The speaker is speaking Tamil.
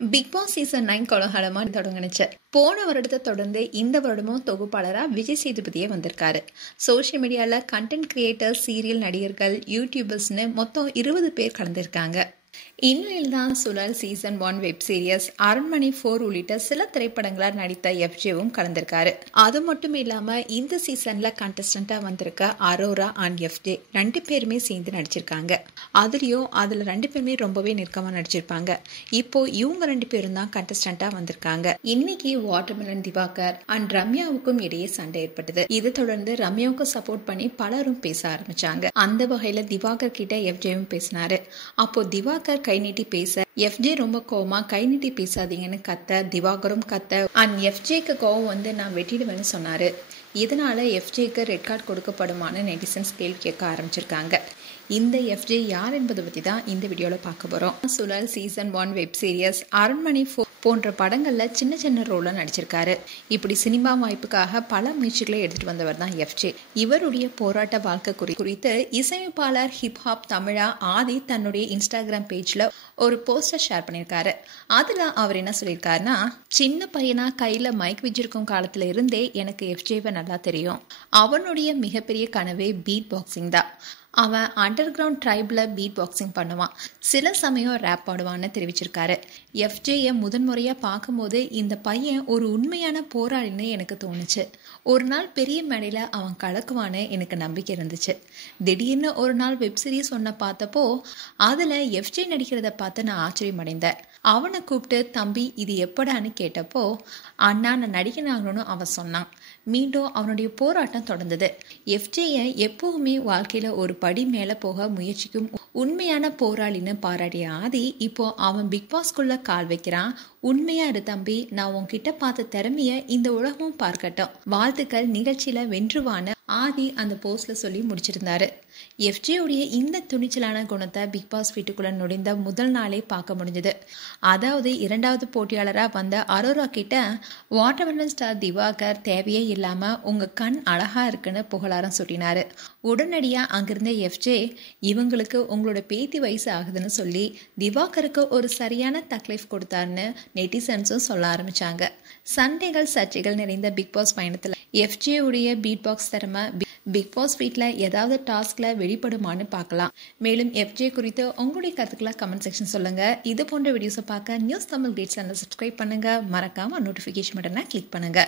பிக் பாஸ் சீசன் 9 கோலாகலமா தொடங்குனுச்சு. போன வருடத்தை தொடர்ந்து இந்த வருடமும் தொகுப்பாளரா விஜய் சேதுபதியே வந்திருக்காரு. சோஷியல் மீடியால கண்டென்ட் கிரியேட்டர்ஸ், சீரியல் நடிகர்கள், யூடியூபர்ஸ்னு மொத்தம் 20 பேர் கலந்திருக்காங்க. இந்நிலையில் தான் சுழல் சீசன் 1 வெப் சீரிஸ், அரண்மனை 4 உள்ளிட்ட சில திரைப்படங்களால் நடித்த எஃப்ஜேவும் கலந்திருக்காரு. அது மட்டும் இல்லாம இந்த சீசன்ல கண்டஸ்டண்டா வந்திருக்க அரோரா அண்ட் எஃப்ஜே 2 பேருமே சேர்ந்து நடிச்சிருக்காங்க. அதுல 2 பேருமே ரொம்பவே நெருக்கமா நடிச்சிருப்பாங்க. இப்போ இவங்க 2 பேரும் தான் கண்டஸ்டண்டா வந்திருக்காங்க. இன்னைக்கு வாட்டர்மெலன் திவாகர் அண்ட் ரம்யாவுக்கும் இடையே சண்டை ஏற்பட்டது. இதை தொடர்ந்து ரம்யாவுக்கு சப்போர்ட் பண்ணி பலரும் பேச ஆரம்பிச்சாங்க. அந்த வகையில திவாகர் கிட்ட எஃப்ஜேவும் பேசினாரு. அப்போ திவாகர் கை நீட்டி பேச எஃப்ஜே ரொம்ப கோவமா கை நீட்டி பேசாதீங்கன்னு கத்த, திவாகரும் கத்த அண்ட் எஃப்ஜேக்கு கோவம் வந்து நான் வெட்டிடுவேன்னு சொன்னாரு. இதனால எஃப்ஜேக்கு ரெட் கார்டு கொடுக்கப்படுமான நெட்டிசன்ஸ் கேள்வி கேட்க ஆரம்பிச்சிருக்காங்க. இந்த எஃப்ஜே யார் என்பதை பற்றி தான் இந்த வீடியோவில் பார்க்க போகிறோம். சுழல் சீசன் 1 வெப் சீரிஸ், அரண்மனை 4 போன்ற படங்களில் சின்ன சின்ன ரோலில் நடிச்சிருக்காரு. இப்படி சினிமா வாய்ப்புக்காக பல முயற்சிகளை எடுத்துகிட்டு வந்தவர் தான் எஃப்ஜே. இவருடைய போராட்ட வாழ்க்கை குறித்து இசையமைப்பாளர் ஹிப்ஹாப் தமிழா ஆதி தன்னுடைய இன்ஸ்டாகிராம் பேஜில் ஒரு போஸ்டர் ஷேர் பண்ணியிருக்காரு. அதில் அவர் என்ன சொல்லியிருக்காருன்னா, சின்ன பையனா கையில் மைக் வச்சிருக்கும் காலத்தில் இருந்தே எனக்கு எஃப்ஜேவை நல்லா தெரியும். அவனுடைய மிகப்பெரிய கனவே பீட் பாக்ஸிங் தான். அவன் அண்டர் கிரவுண்ட் ட்ரைப்ல பீட் பாக்ஸிங் பண்ணுவான், சில சமயம் ரேப் பாடுவான்னு தெரிவிச்சிருக்காரு. எஃப்ஜேயை முதன்முறையாக பார்க்கும்போது இந்த பையன் ஒரு உண்மையான போராளின்னு எனக்கு தோணுச்சு. ஒரு நாள் பெரிய மேடையில் அவன் கலக்குவான்னு எனக்கு நம்பிக்கை இருந்துச்சு. திடீர்னு ஒரு நாள் வெப் சீரிஸ் ஒன்றை பார்த்தப்போ அதில் எஃப்ஜே நடிக்கிறத பார்த்து நான் ஆச்சரியமடைந்தேன். அவனை கூப்பிட்டு, தம்பி இது எப்படான்னு கேட்டப்போ, அண்ணா நான் நடிகனாகணும்னு அவன் சொன்னான். மீண்டும் அவனுடைய போராட்டம் தொடர்ந்தது. எஃப்ஜேயை எப்பவுமே வாழ்க்கையில ஒரு படி மேல போக முயற்சிக்கும் உண்மையான போராளின்னு பாராட்டிய ஆதி இப்போ அவன் பிக் பாஸ்குள்ள கால் வைக்கிறான். உண்மையா இரு தம்பி, நான் உன்கிட்ட பார்த்த திறமைய இந்த உலகமும் பார்க்கட்டும், வாழ்த்துக்கள், நிகழ்ச்சியில வென்றுவான்னு ஆதி அந்த போஸ்ட்ல சொல்லி முடிச்சிருந்தாரு. எஃப்ஜே உடைய இந்த துணிச்சலான குணத்தை பிக் பாஸ் வீட்டுக்குள்ள நுழைந்த முதல் நாளே பார்க்க முடிஞ்சது. அதாவது 2வது போட்டியாளரா வந்த அரோரா கிட்ட வாட்டர்மெலன் ஸ்டார் திவாகர் தேவையே இல்லாம உங்க கண் அழகா இருக்குன்னு புகழாரம் சுட்டினாரு. உடனடியா அங்கிருந்த எஃப்ஜே, இவங்களுக்கு உங்களோட பேத்தி வயசு ஆகுதுன்னு சொல்லி திவாகருக்கு ஒரு சரியான தக்லைஃப் கொடுத்தாருன்னு நெட்டிசன்ஸும் சொல்ல ஆரம்பிச்சாங்க. சண்டைகள் சர்ச்சைகள் நிறைந்த பிக் பாஸ் பயணத்துல எஃப்ஜே உடைய பீட் பாக்ஸ் திறமை பிக் பாஸ் வீட்ல ஏதாவது டாஸ்க்ல வெளிப்படுமான்னு பார்க்கலாம். மேலும் எஃப்ஜே குறித்து உங்களுடைய கருத்துக்களை கமெண்ட் செக்ஷன் சொல்லுங்க. இது போன்ற வீடியோஸை பார்க்க நியூஸ் தமிழ் டேட்ஸ் சேனலை சப்ஸ்கிரைப் பண்ணுங்க. மறக்காம நோட்டிபிகேஷன் பட்டனை கிளிக் பண்ணுங்க.